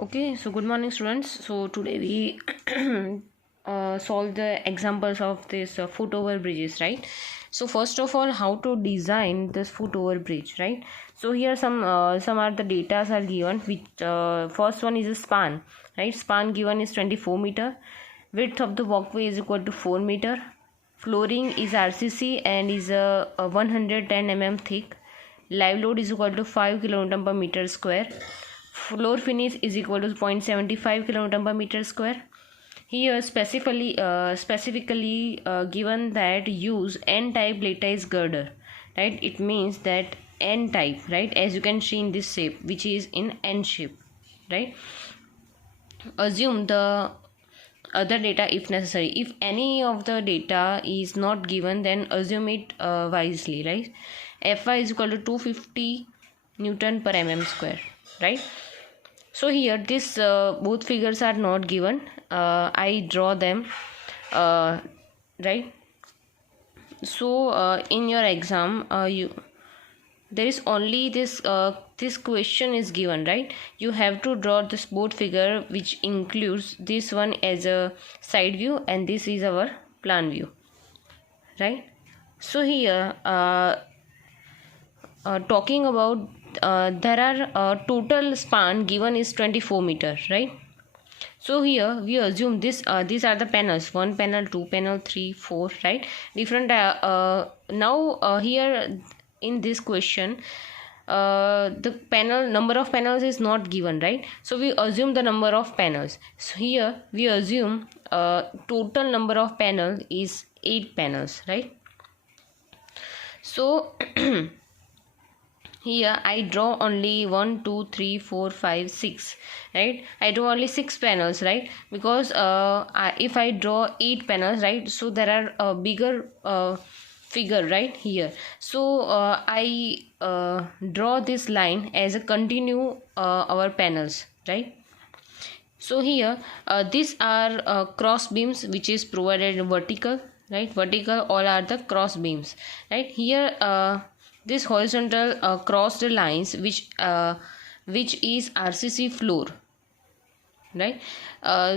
Okay, so good morning, students. So today we solve the examples of this foot over bridges, right? So first of all, how to design this foot over bridge, right? So here some are the datas are given. Which first one is a span, right? Span given is 24 meter. Width of the walkway is equal to 4 meter. Flooring is RCC and is 110 mm thick. Live load is equal to 5 kN per meter square. Floor finish is equal to 0.75 kN per meter square. Here specifically given that use N-type lattice girder, right? It means that N-type, right? As you can see in this shape, which is in N shape, right? Assume the other data if necessary. If any of the data is not given, then assume it wisely, right? Fy is equal to 250 Newton per mm square, right? So here this both figures are not given. I draw them, right? So in your exam there is only this question is given, right? You have to draw this both figure, which includes this one as a side view and this is our plan view, right? So here talking about there are total span given is 24 meter, right? So here we assume this these are the panels, 1 panel, 2 panel, 3, 4, right? Different now here in this question the panel number of panels is not given, right? So we assume the number of panels. So here we assume total number of panel is 8 panels, right? So here I draw only 1 2 3 4 5 6, right? I draw only 6 panels, right? Because if I draw 8 panels, right, so there are a bigger figure right here. So I draw this line as a continue our panels, right? So here these are cross beams which is provided vertical, right? Vertical all are the cross beams, right? Here this horizontal crossed lines which is RCC floor, right?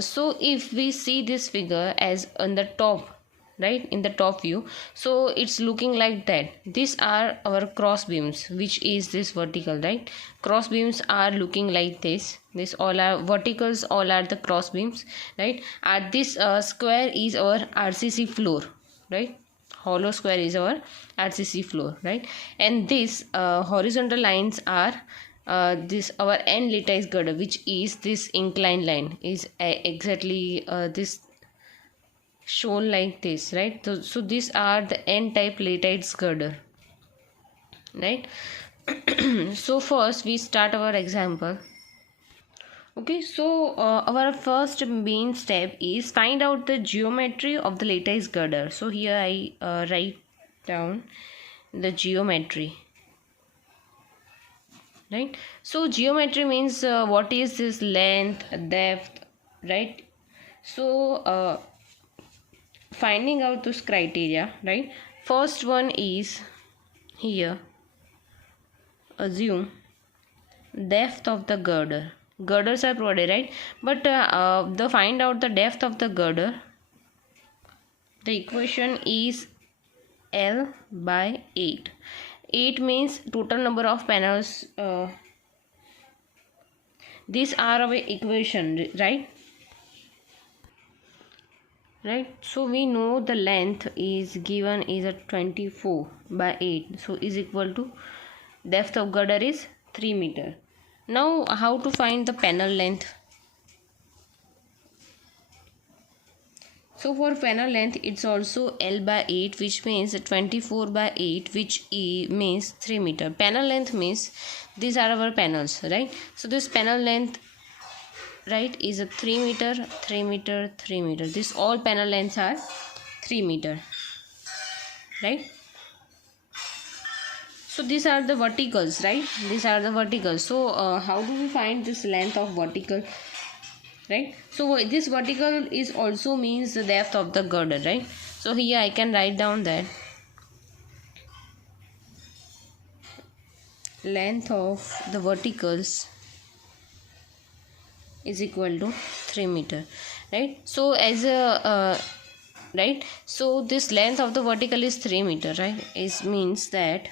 So if we see this figure as on the top, right, in the top view, so it's looking like that. These are our cross beams which is this vertical, right? Cross beams are looking like this all are verticals, all are the cross beams, right? At this square is our RCC floor, right? Hollow square is our RCC floor, right? And this horizontal lines are this our N lattice girder, which is this inclined line is exactly this shown like this, right? So these are the N type lattice girder, right? So first we start our example. Okay, so our first main step is find out the geometry of the lattice girder. So here I write down the geometry, right? So geometry means what is this length, depth, right? So finding out this criteria, right? First one is here assume depth of the girder. Girders are provided, right? But the find out the depth of the girder, the equation is L by 8. 8 means total number of panels. These are our equation, right? Right, so we know the length is given is a 24 by 8, so is equal to depth of girder is 3 meter. Now how to find the panel length? So for panel length it's also L by 8, which means 24 by 8, which means 3 meter. Panel length means these are our panels, right? So this panel length, right, is a 3 meter, 3 meter, 3 meter. This all panel lengths are 3 meter, right? So these are the verticals, right? These are the verticals. So how do we find this length of vertical, right? So this vertical is also means the depth of the girder, right? So here I can write down that length of the verticals is equal to 3 meter, right? So as a right, so this length of the vertical is 3 meter, right? It means that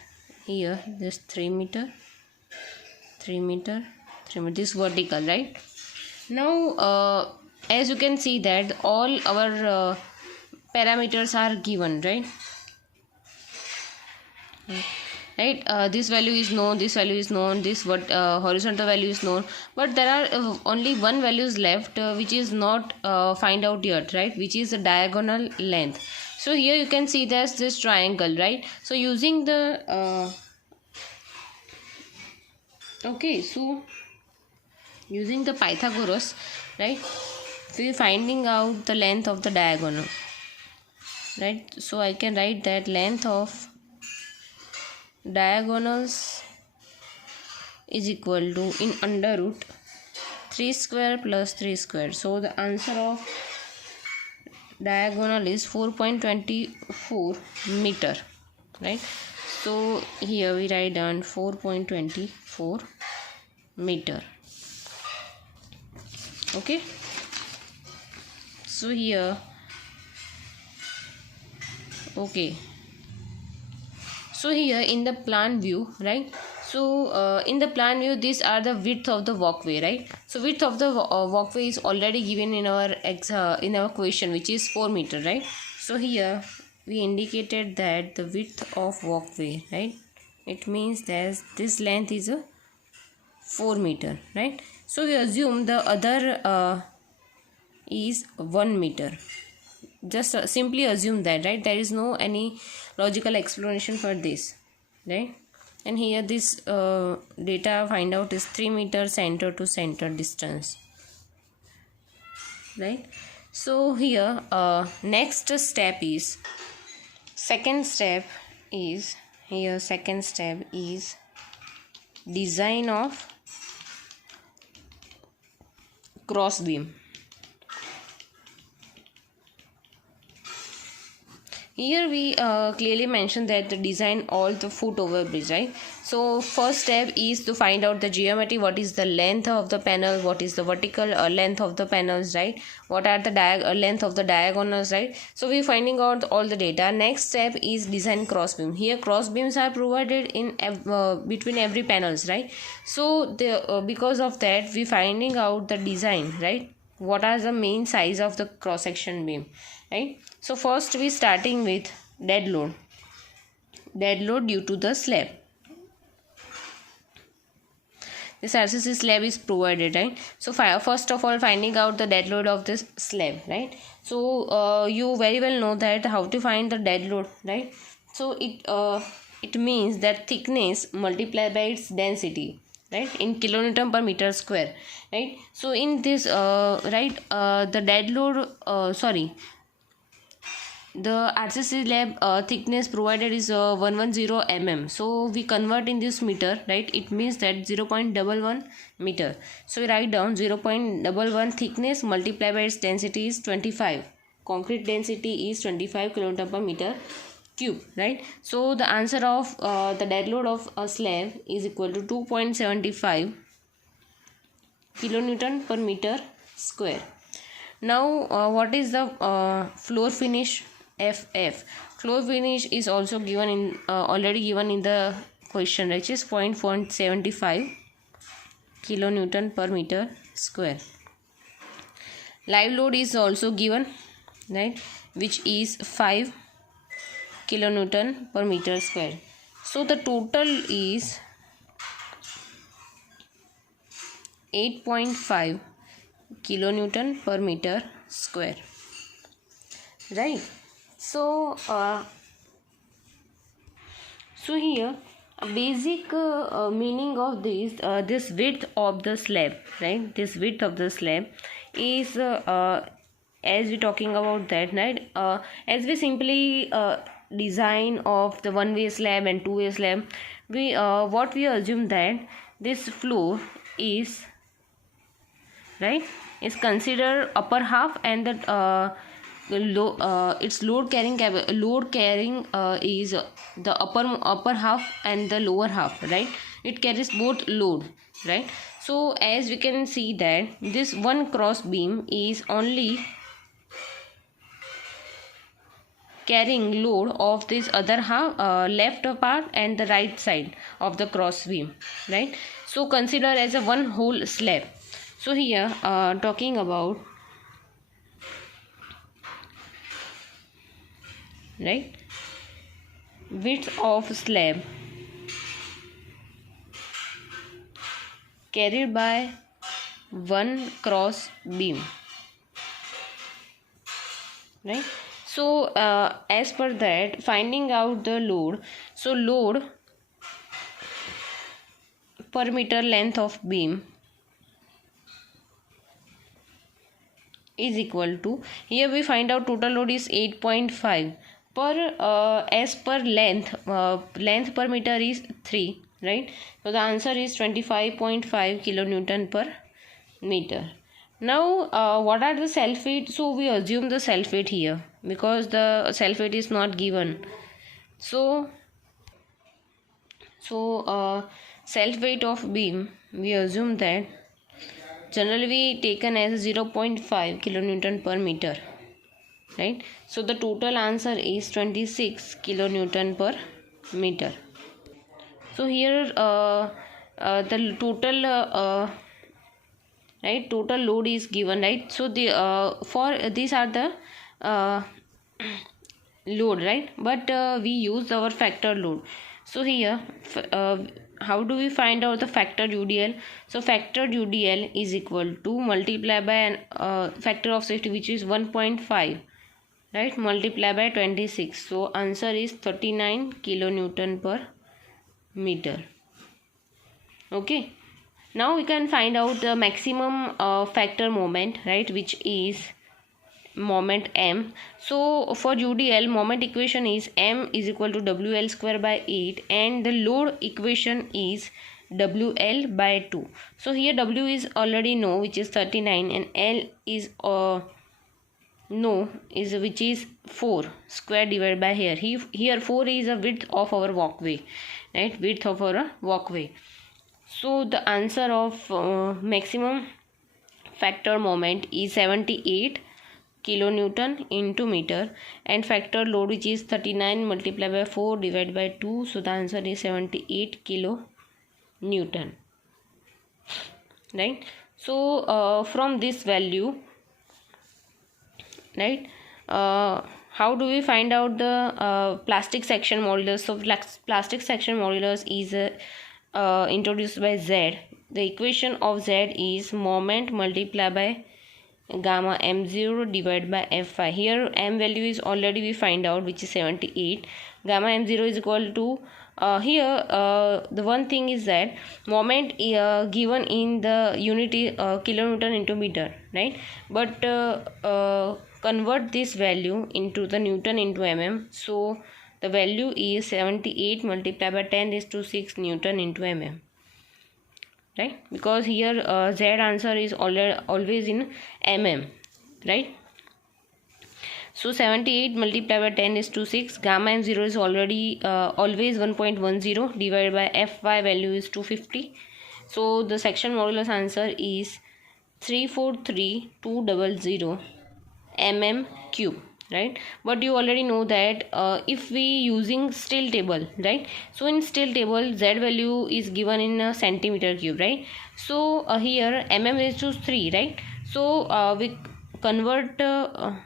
here this 3 meter, 3 meter, 3 meter, this vertical, right? Now as you can see that all our parameters are given, right? This value is known, this value is known, this horizontal value is known, but there are only one values left which is not find out yet, right? Which is the diagonal length. So here you can see there's this triangle, right? So using the using the Pythagoras, right, we are finding out the length of the diagonal, right? So I can write that length of diagonals is equal to in under root 3 square plus 3 square. So the answer of diagonal is 4.24 meter, right? So here we write down 4.24 meter. Okay, so here so here in the plan view, right? So in the plan view, these are the width of the walkway, right? So width of the walkway is already given in our question, which is 4 meter, right? So here we indicated that the width of walkway, right? It means that this length is a 4 meter, right? So we assume the other is 1 meter. Just simply assume that, right? There is no any logical explanation for this, right? And here this data find out is 3 meter center to center distance, right? So here next step is second step is design of cross beam. Here we clearly mention that the design all the foot over bridge, right? So first step is to find out the geometry, what is the length of the panel, what is the vertical length of the panels, right? What are the length of the diagonals, right? So we are finding out all the data. Next step is design cross beam. Here cross beams are provided in between every panels, right? So the because of that we finding out the design, right? What are the main size of the cross section beam, right? So first we starting with dead load due to the slab. This RCC slab is provided, right? So first of all finding out the dead load of this slab, right? So you very well know that how to find the dead load, right? So it means that thickness multiplied by its density, right, in kilonewton per meter square, right? So in this the dead load the RCC slab thickness provided is 110 mm. So we convert in this meter, right? It means that 0.11 meter. So we write down 0.11 thickness multiplied by its density is 25. Concrete density is 25 kN per meter cube, right? So the answer of the dead load of a slab is equal to 2.75 kilonewton per meter square. Now what is the floor finish? FF. Floor finish is also given in already given in the question, which is 0.75 kilonewton per meter square. Live load is also given, right, which is 5 kilonewton per meter square. So the total is 8.5 kilonewton per meter square, right? So here a basic meaning of this width of the slab, right? This width of the slab is as we talking about that, right? As we simply design of the one-way slab and two-way slab, we what we assume that this floor is, right, is considered upper half, and that its load carrying is the upper half and the lower half, right? It carries both load, right? So as we can see that this one cross beam is only carrying load of this other half, left part and the right side of the cross beam, right? So consider as a one whole slab. So here talking about, right, width of slab carried by one cross beam, right? So as per that, finding out the load, so load per meter length of beam is equal to, here we find out total load is 8.5 per as per length, length per meter is 3, right? So the answer is 25.5 kilonewton per meter. Now what are the self weight? So we assume the self weight here because the self weight is not given. So self weight of beam, we assume that generally we taken as 0.5 kilonewton per meter, right? So the total answer is 26 kilonewton per meter. So here the total right, total load is given, right? So the for these are the load, right? But we use our factor load. So here how do we find out the factor UDL? So factor UDL is equal to multiply by an factor of safety, which is 1.5, right, multiply by 26. So answer is 39 kilonewton per meter. Okay, now we can find out the maximum factor moment, right, which is moment M. So for UDL, moment equation is M is equal to WL square by 8 and the load equation is WL by 2. So here W is already know, which is 39, and L is no is which is 4 square divided by here 4 is a width of our walkway, right, width of our walkway. So the answer of maximum factor moment is 78 kilonewton into meter, and factor load, which is 39 multiplied by 4 divided by 2. So the answer is 78 kilonewton, right? So from this value, right, how do we find out the plastic section modulus? So plastic section modulus is introduced by Z. The equation of Z is moment multiplied by gamma m0 divided by f5. Here m value is already we find out, which is 78. Gamma m0 is equal to here the one thing is that moment given in the unit kilonewton into meter, right? But convert this value into the newton into mm. So the value is 78 multiplied by 10⁶ newton into mm, right? Because here Z answer is always in mm, right? So 78 multiplied by 10⁶, gamma m0 is already always 1.10 divided by fy value is 250. So the section modulus answer is 343,200 mm cube, right? But you already know that if we using still table, right? So in still table Z value is given in centimeter cube, right? So here mm raised to 3, right? So we convert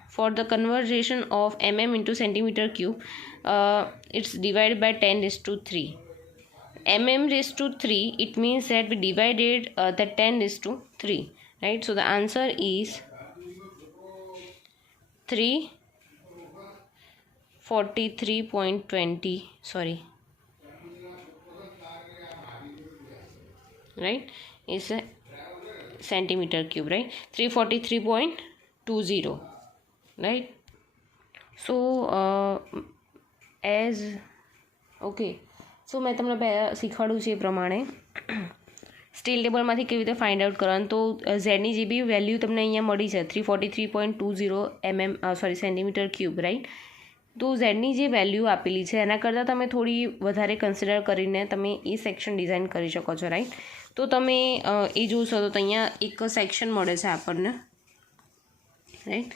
for the conversion of mm into centimeter cube, it's divided by 10�3. mm raised to 3, it means that we divided the 10�3, right? So the answer is 343.20, sorry, right, is a centimeter cube, right? 343.20, right? So as okay, so मैं તમને શીખવાડું છે એ પ્રમાણે steel ટેબલમાંથી કેવી રીતે find out કરવાનું. તો ઝેડની જે B value તમને અહીંયા મળી છે 343.20 સેન્ટીમીટર ક્યુબ, રાઈટ? તો ઝેડની જે વેલ્યુ આપેલી છે એના કરતાં તમે થોડી વધારે કન્સિડર કરીને તમે એ સેક્શન ડિઝાઇન કરી શકો છો, રાઈટ? તો તમે એ જોશો તો અહીંયા એક સેક્શન મળે છે આપણને, રાઈટ.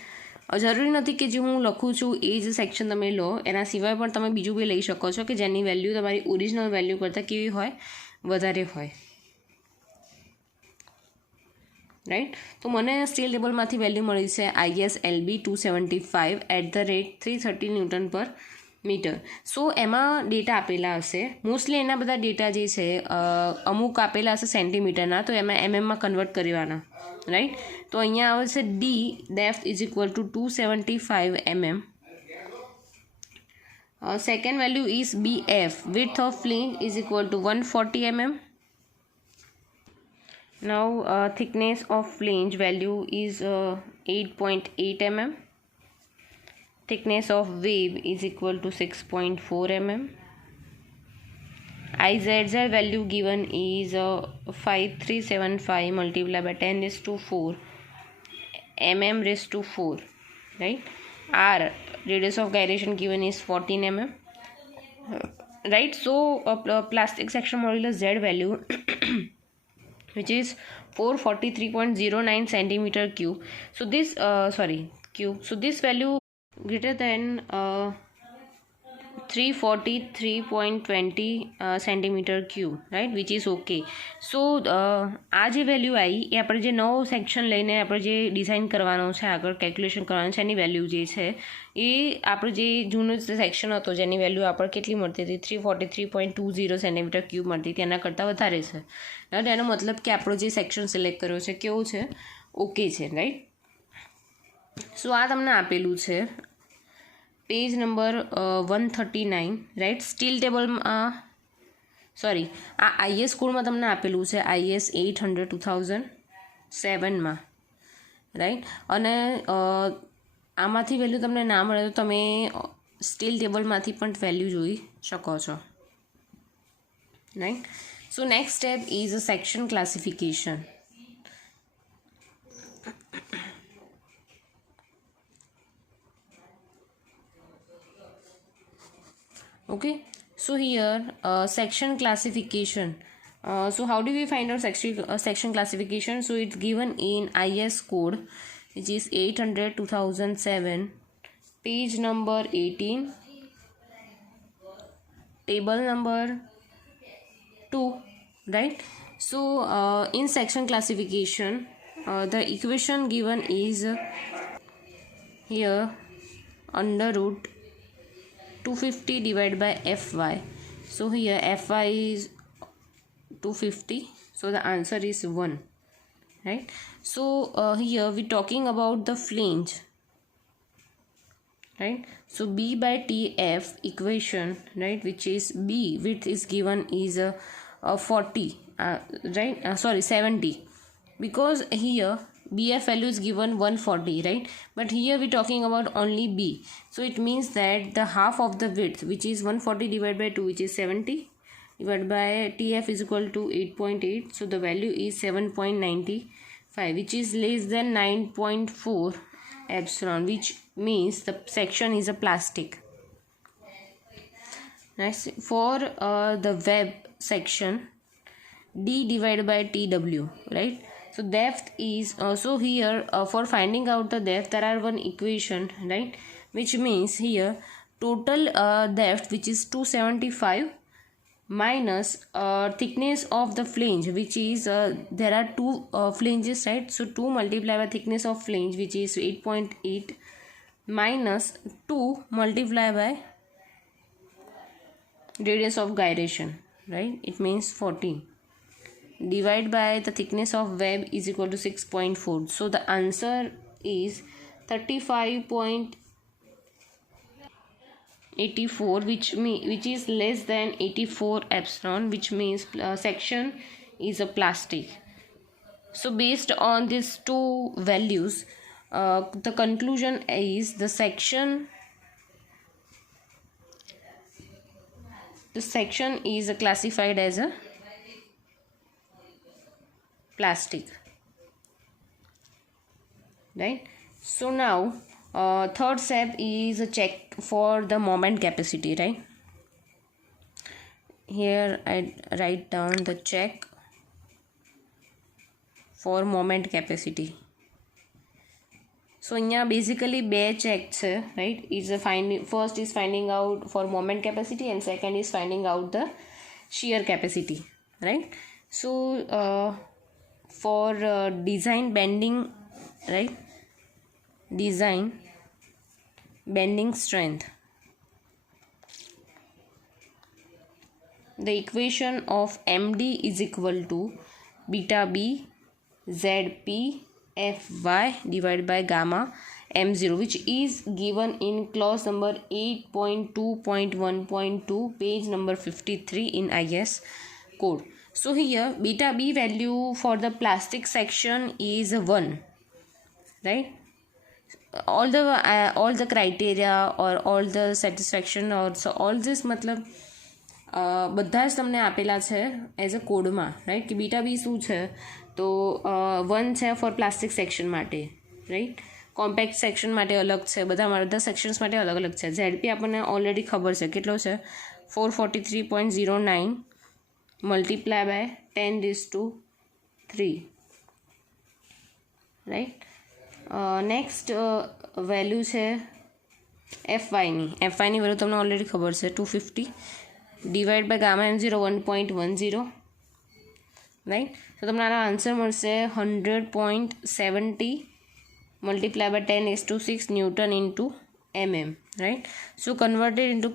જરૂરી નથી કે જે હું લખું છું એ જ સેક્શન તમે લો, એના સિવાય પણ તમે બીજું બી લઈ શકો છો કે જેની વેલ્યુ તમારી ઓરિજિનલ વેલ્યુ કરતાં કેવી હોય, વધારે હોય, રાઈટ. તો મને સ્ટીલ ટેબલમાંથી વેલ્યુ મળી છે ISLB 275 @ 330 Nm/m. સો એમાં ડેટા આપેલા હશે, મોસ્ટલી એના બધા ડેટા જે છે અમુક આપેલા હશે સેન્ટીમીટરના, તો એમાં એમએમમાં કન્વર્ટ કરવાના, રાઈટ. તો અહીંયા આવે છે D depth = 275 mm. Second value is BF width of flange = 140 mm. Now thickness of flange value is 8.8 mm. Thickness of wave is equal to 6.4 mm. IZZ value given is 5375 multiplied by 10⁴ mm⁴, right. R radius of gyration given is 14 mm, right. So plastic section modulus Z value which is 443.09 centimeter cube. So this cube. So this value greater than 343.20 centimeter cube, right, which is okay. So આ જે value આવી એ આપણે જે નવો section લઈને આપણે જે design કરવાનો છે, આગળ કેલ્ક્યુલેશન કરવાનું છે, એની વેલ્યુ જે છે એ આપણું જે જૂનું સેક્શન હતો જેની વેલ્યુ આપણે કેટલી મળતી હતી 343.20 સેન્ટીમીટર ક્યુબ મળતી હતી, એના કરતાં વધારે છે, રાઈટ. એનો મતલબ કે આપણો જે સેક્શન સિલેક્ટ કર્યો છે કેવું છે, ઓકે છે, રાઈટ. સો આ તમને આપેલું છે પેજ નંબર 139, રાઈટ. સ્ટીલ ટેબલમાં આ IS કોડમાં તમને આપેલું છે IS 800 2007માં, રાઈટ. અને આમાંથી વેલ્યુ તમને ના મળે તો તમે સ્ટીલ ટેબલમાંથી પણ વેલ્યુ જોઈ શકો છો, right. So next step is a section classification. Okay, so here section classification. So how do we find out section classification? So it's given in IS code which is 800 2007, page number 18, table number 2, right. So in section classification the equation given is here under root 250 divided by Fy. So here Fy is 250, so the answer is 1, right. So here we talking about the flange, right. So B by TF equation, right, which is B width is given is 40, right, 70, because here BF value is given 140, right, but here we talking about only B. So it means that the half of the width, which is 140 divided by 2, which is 70, divided by TF is equal to 8.8, so the value is 7.95, which is less than 9.4 epsilon, which means the section is a plastic. Next, for the web section, D divided by TW, right. So depth is also here for finding out the depth there are one equation, right, which means here total depth which is 275 minus thickness of the flange, which is there are two flanges, right. So 2 multiplied by thickness of flange, which is 8.8, minus 2 multiplied by radius of gyration, right, it means 14, divided by the thickness of web is equal to 6.4. So the answer is 35.84, which is less than 84 epsilon, which means section is a plastic. So based on these two values, the conclusion is the section is classified as a plastic, right. So now third step is a check for the moment capacity, right. Here I write down the check for moment capacity. So અહીંયા basically બે check છે, right? First is finding out for moment capacity and second is finding out the shear capacity, right? So for design bending, right? Design bending strength, the equation of MD is equal to beta B ZP Fy divided by gamma M0, which is given in clause number 8.2.1.2, page number 53 in IS code. So here beta B value for the plastic section is 1, right? All the criteria or all the satisfaction or so all this मतलब બધા જ તમને આપેલા છે as a કોડમાં, right? કે beta બી શું છે, તો 1 છે ફોર પ્લાસ્ટિક સેક્શન માટે, રાઈટ? કોમ્પેક્ટ સેક્શન માટે અલગ છે, બધા સેક્શન્સ માટે અલગ અલગ છે. ઝેડપી આપણને ઓલરેડી ખબર છે કેટલો છે, 443.09 multiply by 10⁻3, right? Next value છે એફવાયની વેલ્યુ તમને ઓલરેડી ખબર છે 250 divide by gamma M0 1.10, right? તો તમને આનો આન્સર મળશે 100.70 multiply by 10⁻6 newton into mm, right? So converted into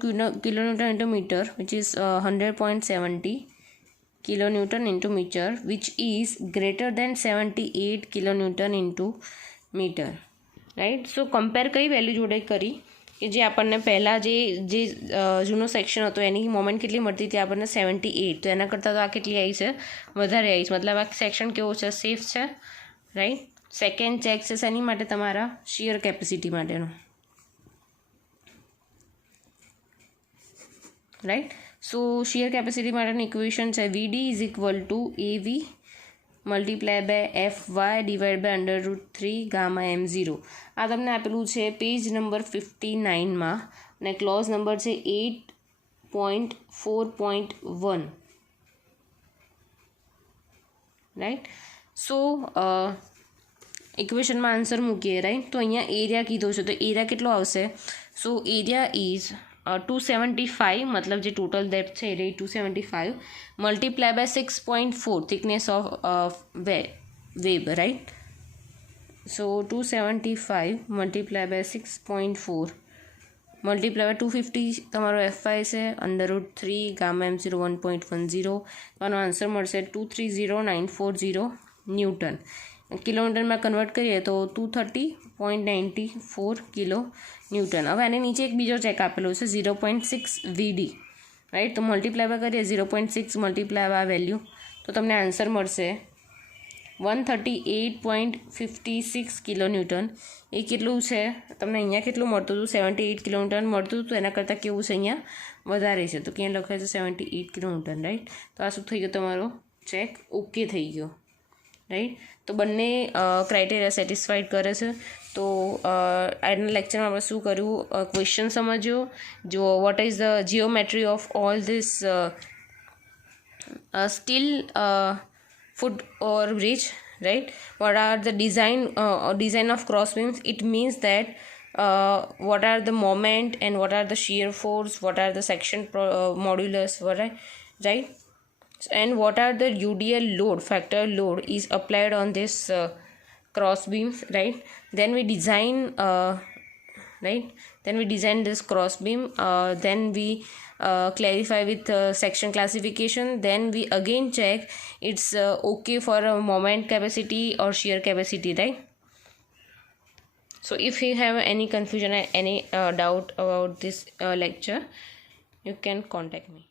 kilonewton into metre, which is 100.70 kilonewton into meter, which is greater than 78 kilonewton into meter, right? So compare કઈ value જોડે કરી કે જે આપણને પહેલાં જે જૂનો સેક્શન હતો એની મોમેન્ટ કેટલી મળતી હતી આપણને 78, તો એના કરતાં તો આ કેટલી આવી છે, વધારે આવી છે. મતલબ આ સેક્શન કેવો છે, સેફ છે, રાઈટ? સેકન્ડ ચેક છે શેની માટે, તમારા શિયર કેપેસિટી માટેનો, રાઈટ? સો શિયર કેપેસિટી માટેનું ઇક્વેશન છે VD is equal to AV multiply by FY divide by √3 gamma M0. આ તમને આપેલું છે પેજ નંબર 59માં અને ક્લોઝ નંબર છે 8.4.1, રાઈટ? સો ઇક્વેશનમાં આન્સર મૂકીએ, રાઈટ? તો અહીંયા એરિયા કીધો છે, તો એરિયા કેટલો આવશે? સો એરિયા ઇઝ 275, मतलब जो टोटल डेप्थ है ये 275 multiply by 6.4 thickness of web, right? So 275 multiply by 6.4 multiply by 250 તમારો FY છે √3 ગામા M0 1.10, તો આનો આન્સર મળશે 230940 ન્યૂટન. કિલોમીટરમાં કન્વર્ટ કરીએ તો 230.94 કિલો ન્યૂટન. હવે આની નીચે એક બીજો ચેક આપેલો છે 0.6 VD, રાઈટ? તો મલ્ટીપ્લાય બાય કરીએ 0.6 મલ્ટીપ્લાય બાય વેલ્યુ, તો તમને આન્સર મળશે 138.56 કિલો ન્યૂટન. એ કેટલું છે, તમને અહીંયા કેટલું મળતું હતું, 78 કિલોમીટર મળતું હતું, એના કરતાં કેવું છે, અહીંયા વધારે છે, તો ક્યાં લખાય છે 78 કિલોમીટર, રાઈટ? તો આ શું થઈ ગયો, તમારો ચેક ઓકે થઈ ગયો, રાઈટ? તો બંને ક્રાઇટેરિયા સેટિસ્ફાઈડ કરે છે. તો આજના લેક્ચરમાં આપણે શું કર્યું, ક્વેશ્ચન સમજ્યો, જો what is the geometry of all this steel foot or bridge, right? What are the design of cross beams? It means that what are the moment and what are the shear force, what are the section modulus, right? And what are the UDL load, factor load is applied on this cross beams, right? Then we design this cross beam, then we clarify with section classification, then we again check it's okay for a moment capacity or shear capacity, right? So if you have any confusion or any doubt about this lecture, you can contact me.